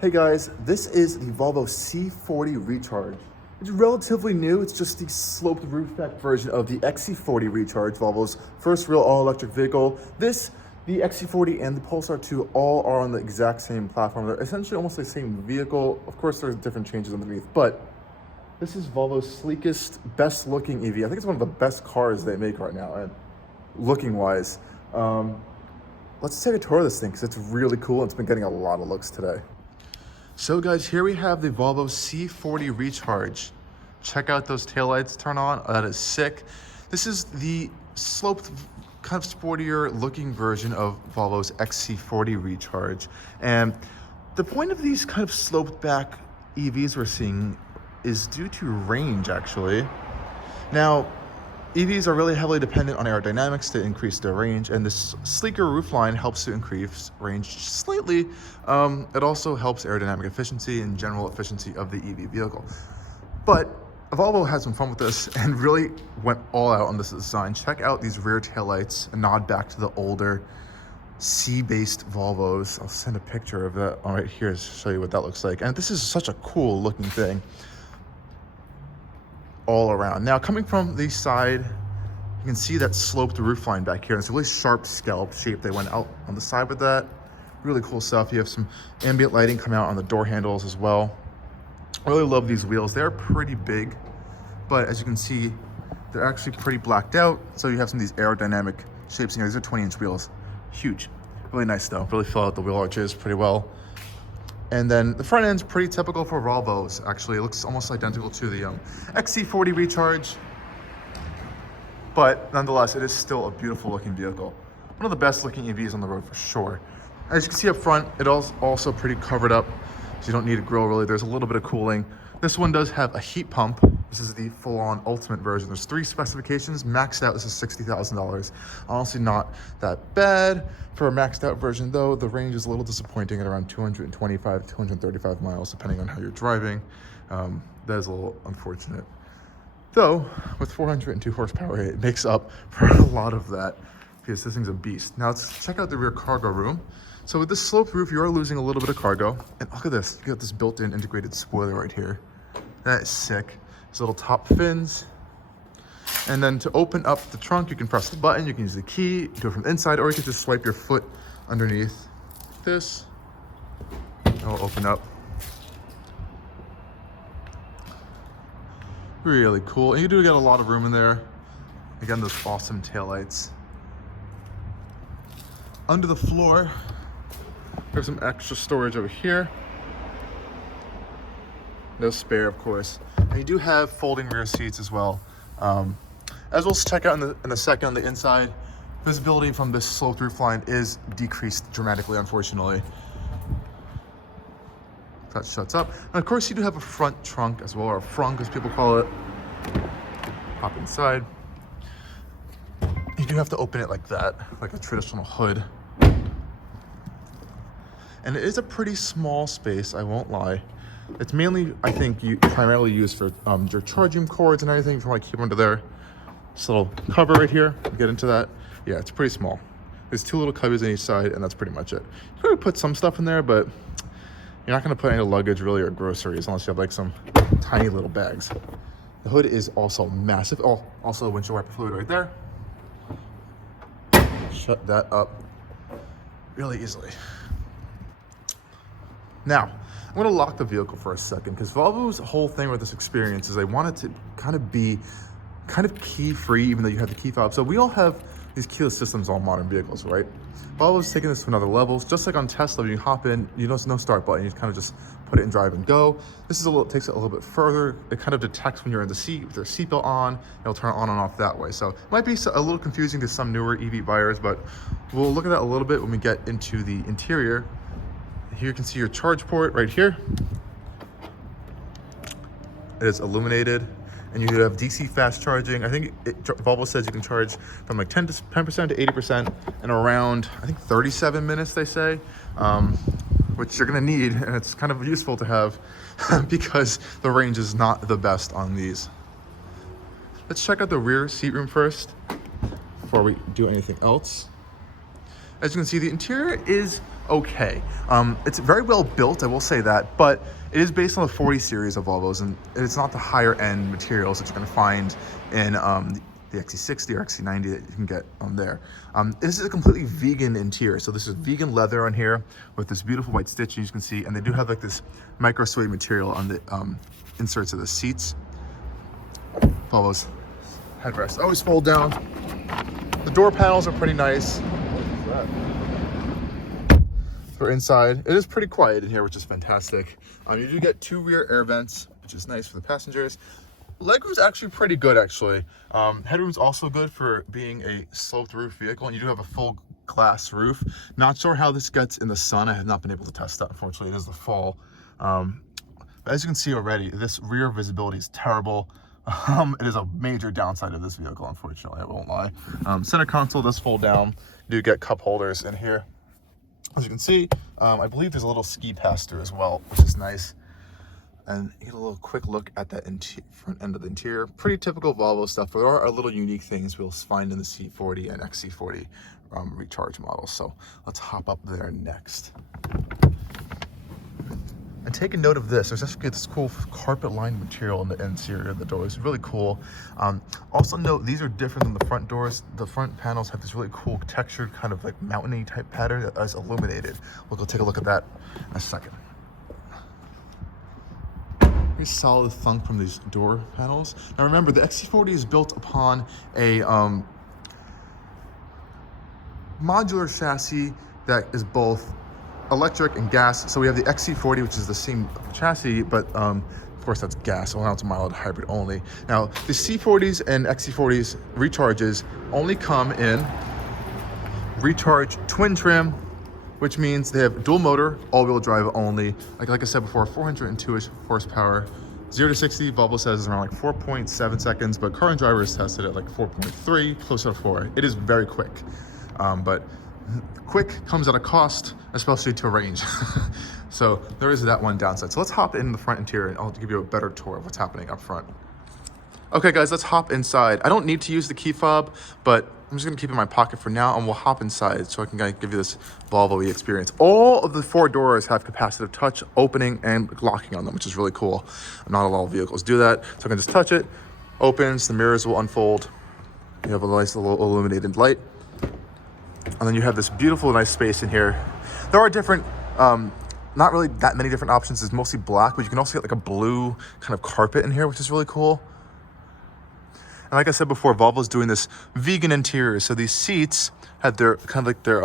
Hey guys, this is the Volvo C40 Recharge. It's relatively new. It's just the sloped roof back version of the XC40 Recharge, Volvo's first real all-electric vehicle. The XC40 and the Pulsar 2 all are on the exact same platform. They're essentially almost the same vehicle. Of course, there's different changes underneath, but this is Volvo's sleekest, best-looking EV. I think it's one of the best cars they make right now, and looking-wise. Let's take a tour of this thing because it's really cool and it's been getting a lot of looks today. So guys, here we have the Volvo C40 Recharge. Check out those taillights turn on. That is sick. This is the sloped, kind of sportier looking version of Volvo's XC40 Recharge. And the point of these kind of sloped back EVs we're seeing is due to range, actually. Now, EVs are really heavily dependent on aerodynamics to increase their range, and this sleeker roofline helps to increase range slightly. It also helps aerodynamic efficiency and general efficiency of the EV vehicle. But Volvo had some fun with this and really went all out on this design. Check out these rear taillights, a nod back to the older C-based Volvos. I'll send a picture of that right here to show you what that looks like. And this is such a cool looking thing all around. Now, coming from the side, you can see that sloped roofline back here. It's a really sharp scallop shape. They went out on the side with that. Really cool stuff. You have some ambient lighting come out on the door handles as well. I really love these wheels. They're pretty big, but as you can see, they're actually pretty blacked out. So you have some of these aerodynamic shapes in here. These are 20-inch wheels. Huge. Really nice though. Really fill out the wheel arches pretty well. And then the front end's pretty typical for Volvos, actually. It looks almost identical to the XC40 Recharge. But nonetheless, it is still a beautiful looking vehicle. One of the best looking EVs on the road for sure. As you can see up front, it is also pretty covered up, so you don't need a grill really. There's a little bit of cooling. This one does have a heat pump. This is the full-on ultimate version. There's 3 specifications. Maxed out, this is $60,000. Honestly, not that bad. For a maxed out version though, the range is a little disappointing at around 225, 235 miles, depending on how you're driving. That is a little unfortunate. Though, with 402 horsepower, it makes up for a lot of that because this thing's a beast. Now let's check out the rear cargo room. So with this sloped roof, you are losing a little bit of cargo. And look at this, you got this built-in integrated spoiler right here. That is sick. These little top fins. And then to open up the trunk, you can press the button, you can use the key, do it from the inside, or you can just swipe your foot underneath this. It'll open up. Really cool. And you do get a lot of room in there. Again, those awesome taillights. Under the floor, there's some extra storage over here. No spare, of course. And you do have folding rear seats as well. As we'll check out in a second on the inside, visibility from this sloped roofline is decreased dramatically, unfortunately. That shuts up. And of course, you do have a front trunk as well, or a frunk as people call it. Hop inside. You do have to open it like that, like a traditional hood. And it is a pretty small space, I won't lie. It's mainly, I think, primarily used for your charging cords and everything if you want to keep them under there. This little cover right here, get into that. Yeah, it's pretty small. There's 2 little cubbies on each side, and that's pretty much it. You could put some stuff in there, but you're not going to put any luggage really or groceries unless you have like some tiny little bags. The hood is also massive. Oh, also windshield wiper fluid right there. Shut that up really easily. Now, I'm going to lock the vehicle for a second because Volvo's whole thing with this experience is they want it to kind of be key free, even though you have the key fob. So we all have these keyless systems on modern vehicles, right? Volvo's taking this to another level. Just like on Tesla, when you hop in, you know, there's no start button. You kind of just put it in drive and go. This is takes it a little bit further. It kind of detects when you're in the seat with your seatbelt on. It'll turn on and off that way. So it might be a little confusing to some newer EV buyers, but we'll look at that a little bit when we get into the interior. Here you can see your charge port right here. It is illuminated, and you have DC fast charging. I think Volvo says you can charge from like 10% to 80% in around, I think 37 minutes, they say, which you're gonna need, and it's kind of useful to have because the range is not the best on these. Let's check out the rear seat room first before we do anything else. As you can see, the interior is okay. It's very well built, I will say that, but it is based on the 40 series of Volvos, and it's not the higher end materials that you're gonna find in the XC60 or XC90 that you can get on there. This is a completely vegan interior. So this is vegan leather on here with this beautiful white stitching, you can see, and they do have like this micro suede material on the inserts of the seats. Volvo's headrest always fold down. The door panels are pretty nice. For inside, it is pretty quiet in here, which is fantastic. You do get 2 rear air vents, which is nice for the passengers. Legroom's actually pretty good, actually. Headroom's also good for being a sloped roof vehicle, and you do have a full glass roof. Not sure how this gets in the sun. I have not been able to test that, unfortunately. It is the fall. But as you can see already, this rear visibility is terrible. It is a major downside of this vehicle, unfortunately, I won't lie. Center console does fold down. You do get cup holders in here. As you can see, I believe there's a little ski pass-through as well, which is nice. And you get a little quick look at that front end of the interior. Pretty typical Volvo stuff, but there are little unique things we'll find in the C40 and XC40 Recharge models. So let's hop up there next. And take a note of this. There's actually this cool carpet-lined material in the interior of the doors. It's really cool. Also note, these are different than the front doors. The front panels have this really cool textured kind of like mountainy type pattern that is illuminated. We'll go take a look at that in a second. Very solid thunk from these door panels. Now remember, the XC40 is built upon a modular chassis that is both electric and gas. So we have the XC40, which is the same chassis, but of course that's gas. Well, now it's a mild hybrid only. Now the C40s and XC40s Recharges only come in Recharge twin trim, which means they have dual motor, all-wheel drive only. Like I said before, 402-ish horsepower. 0 to 60, Volvo says is around like 4.7 seconds, but Car and Driver is tested at like 4.3, closer to 4. It is very quick, but quick comes at a cost, especially to range. So there is that one downside. So let's hop in the front interior and I'll give you a better tour of what's happening up front. Okay guys, let's hop inside. I don't need to use the key fob, but I'm just gonna keep it in my pocket for now and we'll hop inside so I can kind of give you this Volvo-y experience. All of the 4 doors have capacitive touch opening and locking on them, which is really cool. Not a lot of vehicles do that. So I can just touch it, opens, the mirrors will unfold. You have a nice little illuminated light. And then you have this beautiful, nice space in here. There are different, not really that many different options. It's mostly black, but you can also get like a blue kind of carpet in here, which is really cool. And like I said before, Volvo's doing this vegan interior. So these seats had their kind of like their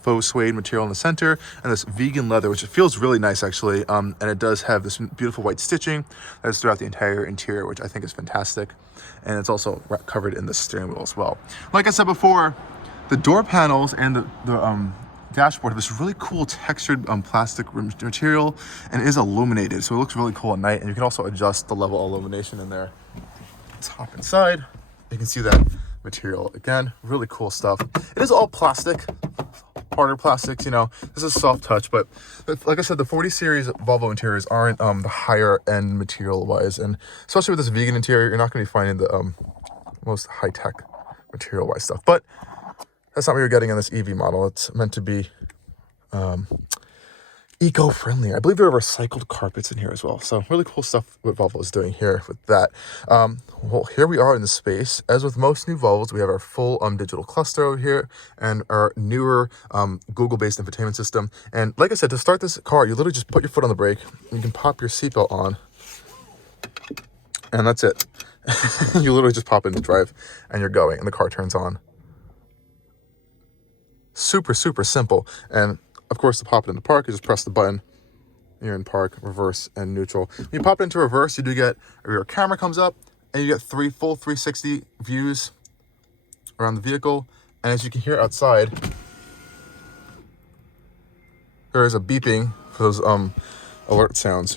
faux suede material in the center and this vegan leather, which feels really nice actually. And it does have this beautiful white stitching that's throughout the entire interior, which I think is fantastic. And it's also covered in the steering wheel as well. Like I said before, the door panels and the dashboard have this really cool textured plastic material and it is illuminated. So it looks really cool at night. And you can also adjust the level of illumination in there. Let's hop inside. You can see that material again, really cool stuff. It is all plastic, harder plastics, you know. This is soft touch, but like I said, the 40 series Volvo interiors aren't the higher end material wise, and especially with this vegan interior, you're not going to be finding the most high tech material wise stuff. But that's not what you're getting in this EV model. It's meant to be eco-friendly. I believe there are recycled carpets in here as well. So really cool stuff what Volvo is doing here with that. Well, here we are in the space. As with most new Volvos, we have our full digital cluster over here and our newer Google-based infotainment system. And like I said, to start this car, you literally just put your foot on the brake. You can pop your seatbelt on. And that's it. You literally just pop into drive and you're going and the car turns on. Super, super simple. And of course, to pop it into park, you just press the button. You're in park, reverse, and neutral. When you pop it into reverse, you do get a rear camera comes up, and you get 3 full 360 views around the vehicle. And as you can hear outside, there is a beeping for those alert sounds,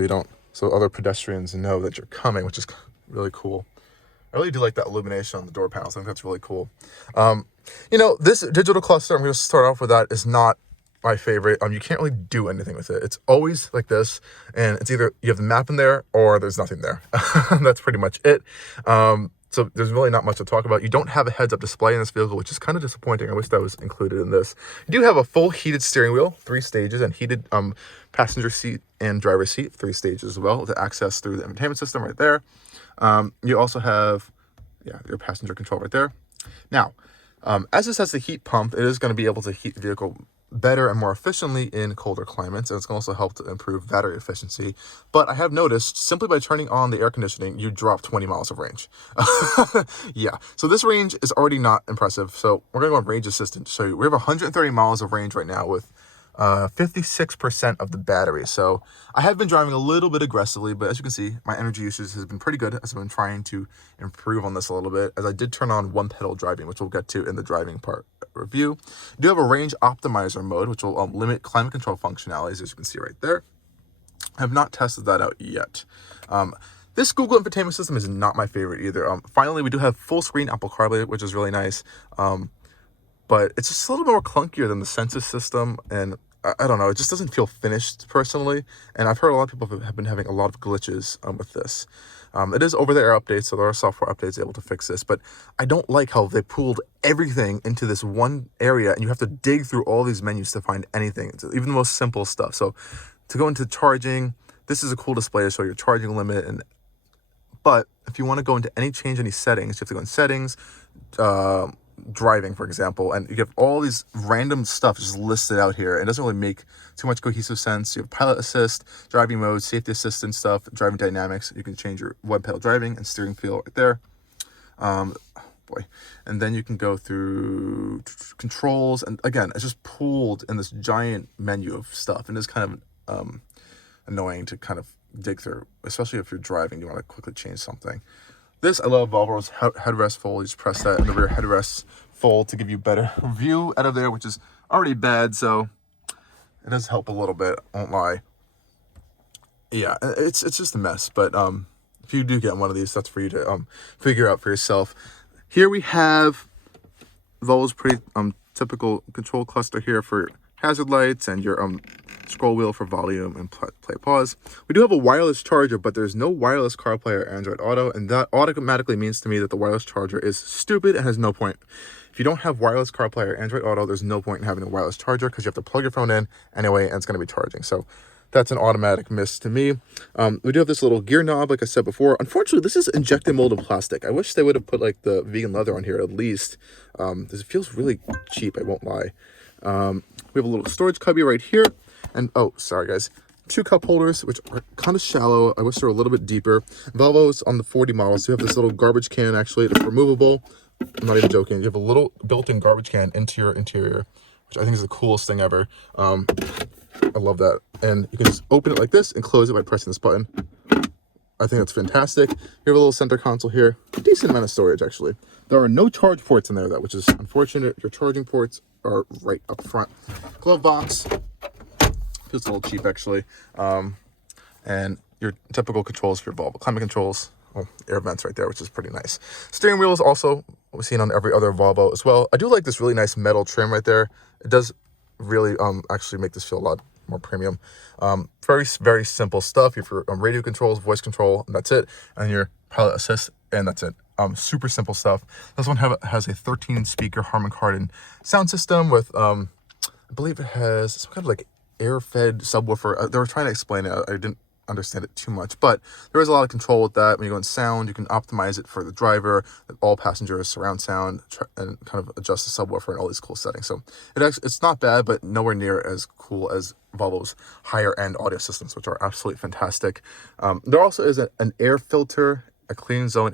so other pedestrians know that you're coming, which is really cool. I really do like that illumination on the door panels. I think that's really cool. You know, this digital cluster, I'm going to start off with that, is not my favorite. You can't really do anything with it. It's always like this, and it's either you have the map in there or there's nothing there. That's pretty much it. So So there's really not much to talk about. You don't have a heads-up display in this vehicle, which is kind of disappointing. I wish that was included in this. You do have a full heated steering wheel, 3 stages, and heated passenger seat and driver's seat, 3 stages as well, to access through the entertainment system right there. You also have, your passenger control right there. Now, as this has the heat pump, it is going to be able to heat the vehicle better and more efficiently in colder climates, and it's going to also help to improve battery efficiency. But I have noticed, simply by turning on the air conditioning, you drop 20 miles of range. Yeah, so this range is already not impressive. So we're going to go on range assistant to show you. We have 130 miles of range right now with 56% of the battery. So I have been driving a little bit aggressively, but as you can see, my energy usage has been pretty good as I've been trying to improve on this a little bit, as I did turn on one pedal driving, which we'll get to in the driving part review. You do have a range optimizer mode, which will limit climate control functionalities, as you can see right there. I have not tested that out yet. This Google infotainment system is not my favorite either. Finally, we do have full screen Apple CarPlay, which is really nice. But it's just a little bit more clunkier than the Sensus system, and I don't know, it just doesn't feel finished personally, and I've heard a lot of people have been having a lot of glitches with this. It is over-the-air updates, so there are software updates able to fix this, but I don't like how they pooled everything into this one area, and you have to dig through all these menus to find anything, even the most simple stuff. So to go into charging, this is a cool display to show your charging limit, but if you want to go into change any settings, you have to go in settings, driving, for example, and you have all these random stuff just listed out here. It doesn't really make too much cohesive sense. You have pilot assist, driving mode, safety assistant stuff, driving dynamics. You can change your one pedal driving and steering feel right there. And then you can go through controls, and again, it's just pooled in this giant menu of stuff, and it's kind of annoying to kind of dig through, especially if you're driving, you want to quickly change something. This, I love Volvo's headrest fold. You just press that in the rear headrest fold to give you better view out of there, which is already bad, so it does help a little bit, I won't lie. Yeah, it's just a mess, but if you do get one of these, that's for you to figure out for yourself. Here we have Volvo's pretty typical control cluster here for hazard lights and your scroll wheel for volume and play pause. We do have a wireless charger, but there's no wireless CarPlay or Android Auto, and that automatically means to me that the wireless charger is stupid and has no point. If you don't have wireless CarPlay or Android Auto, there's no point in having a wireless charger because you have to plug your phone in anyway, and it's going to be charging. So that's an automatic miss to me. We do have this little gear knob, like I said before. Unfortunately, this is injected molded plastic. I wish they would have put like the vegan leather on here at least. This feels really cheap, I won't lie. We have a little storage cubby right here. And, oh, sorry, guys. 2 cup holders, which are kind of shallow. I wish they were a little bit deeper. Volvo's on the 40 models do have this little garbage can, actually. It's removable. I'm not even joking. You have a little built-in garbage can into your interior, which I think is the coolest thing ever. I love that. And you can just open it like this and close it by pressing this button. I think that's fantastic. You have a little center console here. A decent amount of storage, actually. There are no charge ports in there, though, which is unfortunate. Your charging ports are right up front. Glove box. Feels a little cheap, actually. And your typical controls for your Volvo. Climate controls, air vents right there, which is pretty nice. Steering wheel is also what we've seen on every other Volvo as well. I do like this really nice metal trim right there. It does really actually make this feel a lot more premium. Very, very simple stuff. You have your radio controls, voice control, and that's it. And your pilot assist, and that's it. Super simple stuff. This one has a 13-speaker Harman Kardon sound system with, I believe it has some kind of like air-fed subwoofer. They were trying to explain it. I didn't understand it too much, but there is a lot of control with that. When you go in sound, you can optimize it for the driver, all passengers, surround sound, and kind of adjust the subwoofer and all these cool settings. So it's not bad, but nowhere near as cool as Volvo's higher-end audio systems, which are absolutely fantastic. There also is an air filter, a clean zone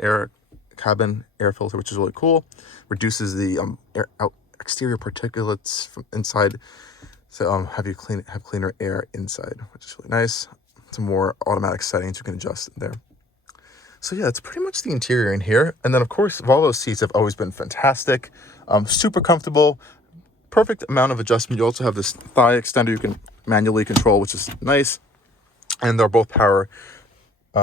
cabin air filter, which is really cool. Reduces the exterior particulates from inside. So have cleaner air inside, which is really nice. Some more automatic settings you can adjust there. So yeah, it's pretty much the interior in here. And then of course, Volvo seats have always been fantastic. Super comfortable, perfect amount of adjustment. You also have this thigh extender you can manually control, which is nice. And they're both power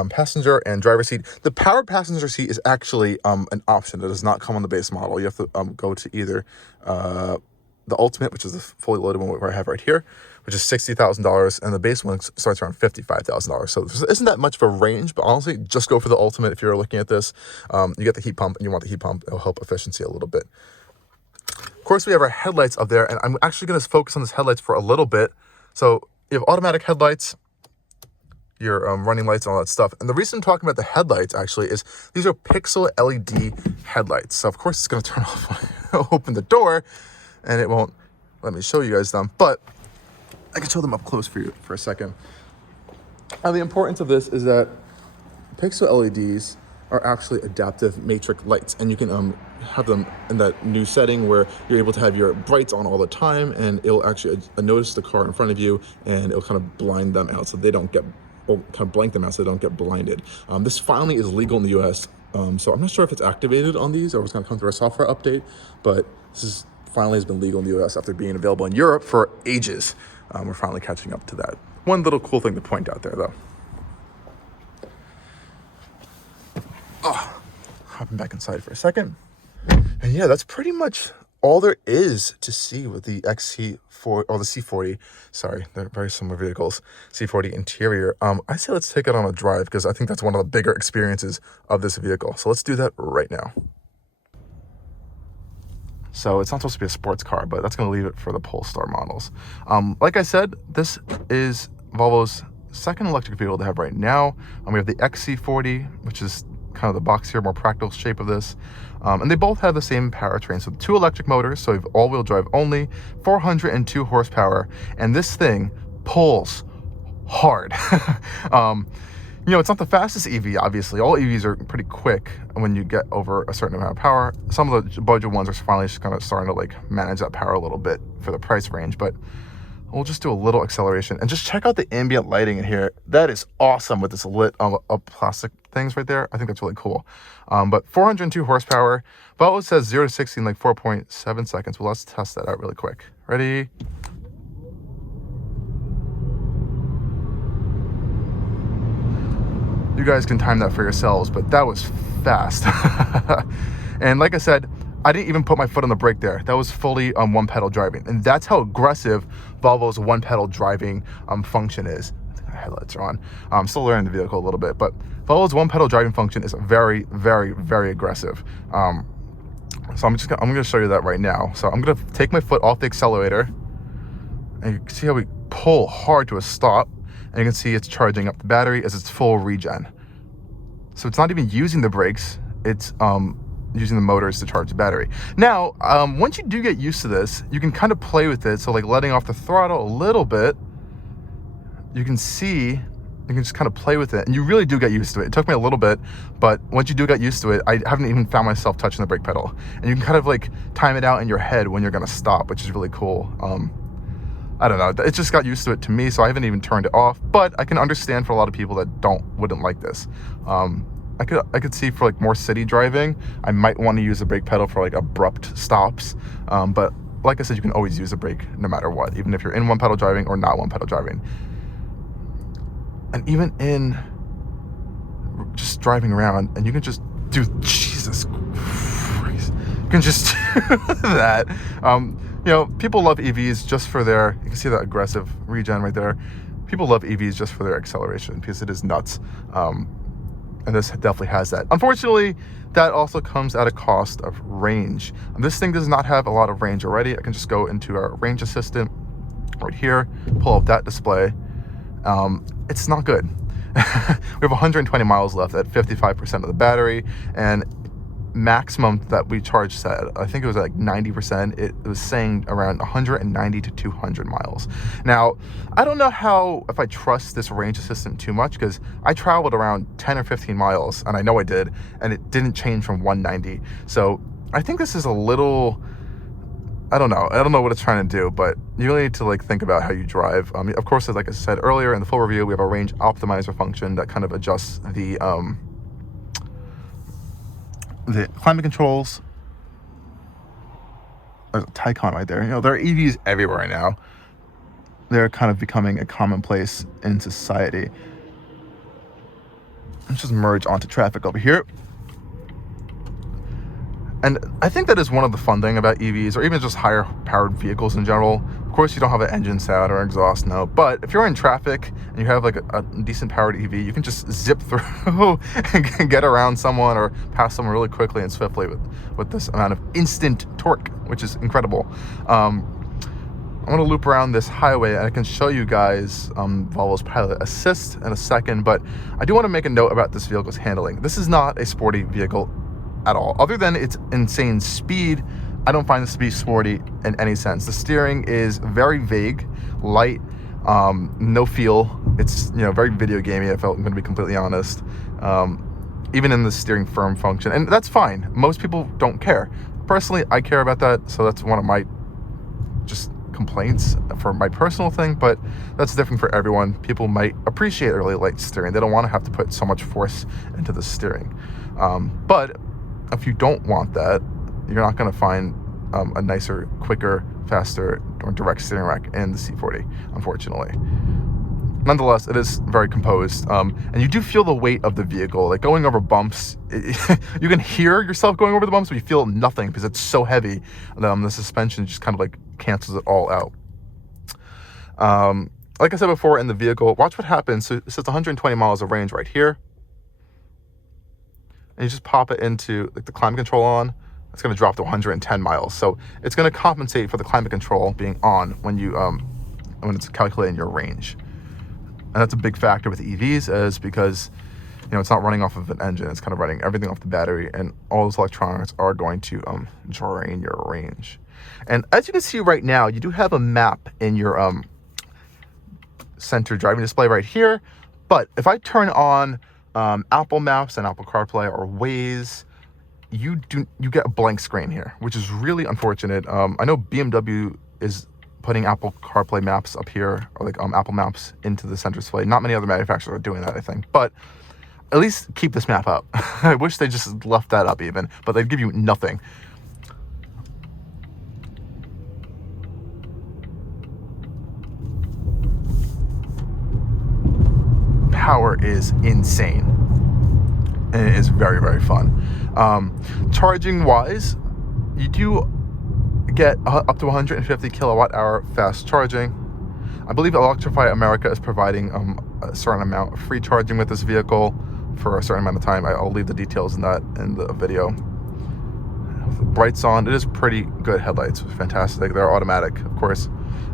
passenger and driver seat. The powered passenger seat is actually an option that does not come on the base model. You have to go to either the Ultimate, which is the fully loaded one I have right here, which is $60,000, and the base one starts around $55,000. So there isn't that much of a range, but honestly, just go for the ultimate if you're looking at this. You get the heat pump and you want the heat pump. It'll help efficiency a little bit. Of course, we have our headlights up there, and I'm actually going to focus on this headlights for a little bit. So you have automatic headlights, your running lights, and all that stuff. And the reason I'm talking about the headlights actually is these are pixel LED headlights. So of course it's going to turn off when I open the door, and it won't let me show you guys them, but I can show them up close for you for a second. Now the importance of this is that pixel LEDs are actually adaptive matrix lights, and you can have them in that new setting where you're able to have your brights on all the time, and it'll actually notice the car in front of you, and it'll kind of blind them out so they don't get, or kind of blank them out so they don't get blinded. This finally is legal in the US, so I'm not sure if it's activated on these or it's going to come through a software update, but this is finally has been legal in the US after being available in Europe for ages. We're finally catching up to that. One little cool thing to point out there, though. Hopping back inside for a second. And yeah, that's pretty much all there is to see with the XC40 or the C40. Sorry, they're very similar vehicles. C40 interior. I say let's take it on a drive because I think that's one of the bigger experiences of this vehicle. So let's do that right now. So it's not supposed to be a sports car, but that's going to leave it for the Polestar models. Like I said, this is Volvo's second electric vehicle to have right now. We have the XC40, which is kind of the boxier, more practical shape of this. And they both have the same powertrain. So 2 electric motors, so you have all-wheel drive only, 402 horsepower. And this thing pulls hard. You know, it's not the fastest EV, obviously. All EVs are pretty quick when you get over a certain amount of power. Some of the budget ones are finally just kind of starting to like manage that power a little bit for the price range, but we'll just do a little acceleration. And just check out the ambient lighting in here. That is awesome with this lit up plastic things right there. I think that's really cool. But 402 horsepower. Volvo says 0 to 60 in like 4.7 seconds. Well, let's test that out really quick. Ready? You guys can time that for yourselves, but that was fast. And like I said, I didn't even put my foot on the brake there. That was fully one pedal driving. And that's how aggressive Volvo's one pedal driving function is. I think the headlights are on. I'm still learning the vehicle a little bit, but Volvo's one pedal driving function is very, very, very aggressive. So I'm gonna show you that right now. So I'm gonna take my foot off the accelerator, and you can see how we pull hard to a stop. And you can see it's charging up the battery as it's full regen. So it's not even using the brakes, it's using the motors to charge the battery. Now, once you do get used to this, you can kind of play with it. So like letting off the throttle a little bit, you can see, you can just kind of play with it. And you really do get used to it. It took me a little bit, but once you do get used to it, I haven't even found myself touching the brake pedal. And you can kind of like time it out in your head when you're gonna stop, which is really cool. I don't know, it just got used to it to me, so I haven't even turned it off, but I can understand for a lot of people that wouldn't like this. I could see for like more city driving, I might want to use the brake pedal for like abrupt stops, but like I said, you can always use the brake no matter what, even if you're in one pedal driving or not one pedal driving. And even in just driving around, and you can just do, Jesus Christ, you can just do that. You know, people love EVs just for their, you can see that aggressive regen right there. People love EVs just for their acceleration because it is nuts. And this definitely has that. Unfortunately, that also comes at a cost of range. This thing does not have a lot of range already. I can just go into our range assistant right here, pull up that display. It's not good. We have 120 miles left at 55% of the battery, and maximum that we charged at, I think it was like 90%. It was saying around 190 to 200 miles. Now, I don't know if I trust this range assistant too much, because I traveled around 10 or 15 miles, and I know I did, and it didn't change from 190. So I think this is a little, I don't know what it's trying to do, but you really need to like think about how you drive. Of course, like I said earlier in the full review, we have a range optimizer function that kind of adjusts the climate controls. There's a Taycan right there. You know, there are EVs everywhere right now. They're kind of becoming a commonplace in society. Let's just merge onto traffic over here. And I think that is one of the fun thing about EVs, or even just higher powered vehicles in general. Of course, you don't have an engine sound or exhaust note, but if you're in traffic and you have like a decent powered EV, you can just zip through and get around someone or pass someone really quickly and swiftly with this amount of instant torque, which is incredible. I'm going to loop around this highway and I can show you guys Volvo's Pilot Assist in a second, but I do want to make a note about this vehicle's handling. This is not a sporty vehicle at all. Other than its insane speed, I don't find this to be sporty in any sense. The steering is very vague, light, no feel. It's, you know, very video gamey, I'm going to be completely honest. Even in the steering firm function, and that's fine. Most people don't care. Personally, I care about that, so that's one of my just complaints for my personal thing, but that's different for everyone. People might appreciate really light steering. They don't want to have to put so much force into the steering. But if you don't want that, you're not going to find a nicer, quicker, faster, or direct steering rack in the C40, unfortunately. Nonetheless, it is very composed, and you do feel the weight of the vehicle. Like going over bumps, you can hear yourself going over the bumps, but you feel nothing because it's so heavy. The suspension just kind of like cancels it all out. Like I said before, in the vehicle, watch what happens. So it says 120 miles of range right here. And you just pop it into like the climate control on, it's going to drop to 110 miles. So it's going to compensate for the climate control being on when you when it's calculating your range. And that's a big factor with EVs, is because, you know, it's not running off of an engine. It's kind of running everything off the battery, and all those electronics are going to drain your range. And as you can see right now, you do have a map in your center driving display right here. But if I turn on Apple Maps and Apple CarPlay or Waze, you get a blank screen here, which is really unfortunate. I know BMW is putting Apple CarPlay maps up here, or like Apple Maps into the center display. Not many other manufacturers are doing that, I think, but at least keep this map up. I wish they just left that up even, but they'd give you nothing. Power is insane, and it is very, very fun. Charging wise, you do get up to 150 kilowatt hour fast charging. I believe Electrify America is providing a certain amount of free charging with this vehicle for a certain amount of time. I'll leave the details in that in the video. With the brights on, it is pretty good headlights. Fantastic. They're automatic, of course.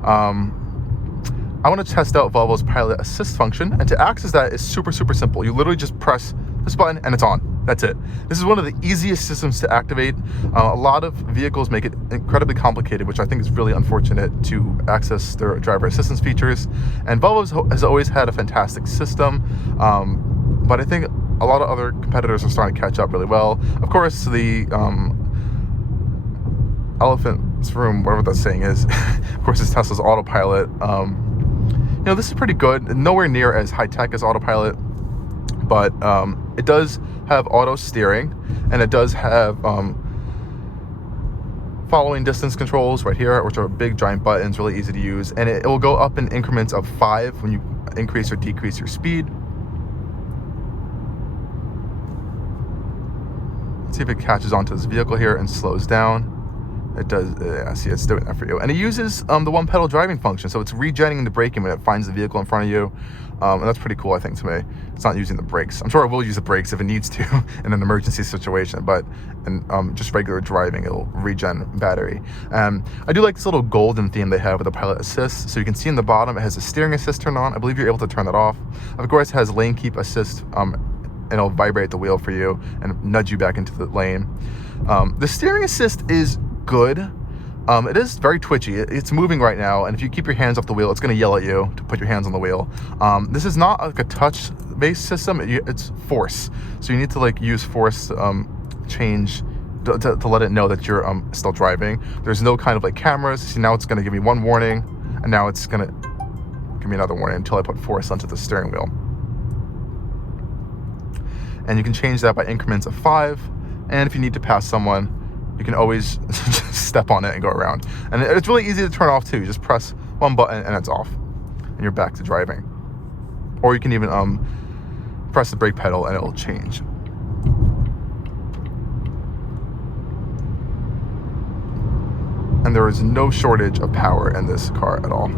I want to test out Volvo's Pilot Assist function, and to access that is super, super simple. You literally just press this button and it's on. That's it. This is one of the easiest systems to activate. A lot of vehicles make it incredibly complicated, which I think is really unfortunate, to access their driver assistance features. And Volvo has always had a fantastic system, but I think a lot of other competitors are starting to catch up really well. Of course, the elephant's room, whatever that saying is, of course, is Tesla's autopilot. You know, this is pretty good. Nowhere near as high tech as autopilot, but it does have auto steering, and it does have following distance controls right here, which are big giant buttons, really easy to use, and it will go up in increments of 5 when you increase or decrease your speed. Let's see if it catches onto this vehicle here and slows down. It does. See, it's doing that for you, and it uses the one pedal driving function, so it's regenerating the braking when it finds the vehicle in front of you, and that's pretty cool, I think, to me. It's not using the brakes. I'm sure it will use the brakes if it needs to in an emergency situation, but in just regular driving, it'll regen battery. I do like this little golden theme they have with the Pilot Assist. So you can see in the bottom, it has a steering assist turned on. I believe you're able to turn that off. Of course, it has lane keep assist, and it'll vibrate the wheel for you and nudge you back into the lane. The steering assist is good. It is very twitchy. It's moving right now, and if you keep your hands off the wheel, it's going to yell at you to put your hands on the wheel. This is not like a touch-based system. It's force, so you need to like use force change to let it know that you're still driving. There's no kind of like cameras. See, now it's going to give me one warning, and now it's going to give me another warning until I put force onto the steering wheel. And you can change that by increments of 5, and if you need to pass someone, you can always just step on it and go around. And it's really easy to turn off too. You just press one button and it's off, and you're back to driving. Or you can even press the brake pedal and it'll change. and there is no shortage of power in this car at all.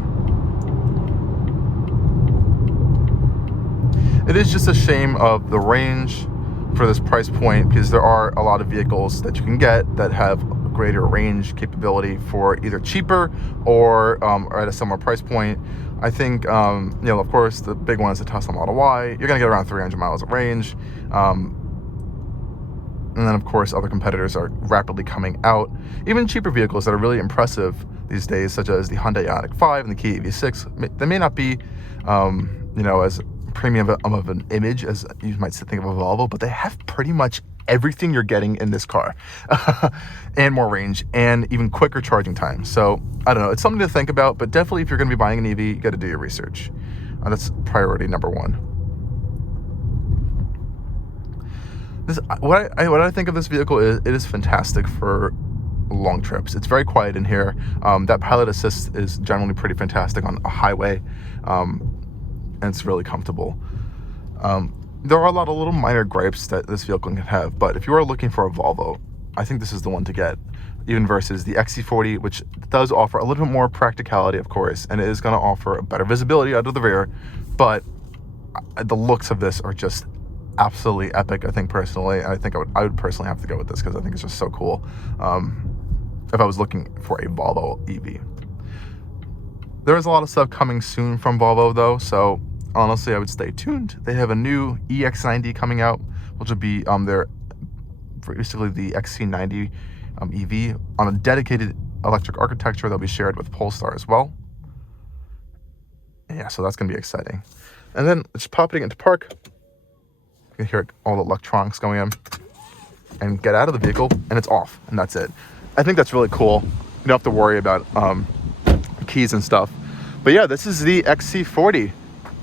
It is just a shame of the range for this price point, because there are a lot of vehicles that you can get that have greater range capability for either cheaper or at a similar price point. I think, you know, of course, the big one is the Tesla Model Y. You're going to get around 300 miles of range. And then, of course, other competitors are rapidly coming out. Even cheaper vehicles that are really impressive these days, such as the Hyundai Ioniq 5 and the Kia EV6, they may not be, you know, as premium of an image as you might think of a Volvo, but they have pretty much everything you're getting in this car and more range and even quicker charging time. So I don't know, it's something to think about, but definitely if you're going to be buying an EV, you got to do your research. That's priority number one. What I think of this vehicle is it is fantastic for long trips. It's very quiet in here. That pilot assist is generally pretty fantastic on a highway, and it's really comfortable. There are a lot of little minor gripes that this vehicle can have, but if you are looking for a Volvo, I think this is the one to get, even versus the XC40, which does offer a little bit more practicality, of course, and it is going to offer better visibility out of the rear, but the looks of this are just absolutely epic, I think, personally. I think I would personally have to go with this because I think it's just so cool. If I was looking for a Volvo EV. There is a lot of stuff coming soon from Volvo, though, so honestly, I would stay tuned. They have a new EX90 coming out, which will be their basically the XC90 EV on a dedicated electric architecture that'll be shared with Polestar as well. Yeah, so that's going to be exciting. And then just popping into park, you can hear all the electronics going in, and get out of the vehicle, and it's off, and that's it. I think that's really cool. You don't have to worry about keys and stuff. But yeah, this is the XC40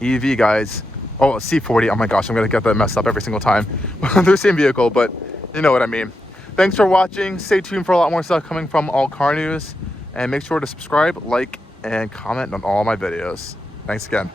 EV, guys. Oh, C40. Oh my gosh, I'm gonna get that messed up every single time. They're the same vehicle, but you know what I mean. Thanks for watching. Stay tuned for a lot more stuff coming from Allcarnews, and make sure to subscribe, like, and comment on all my videos. Thanks again.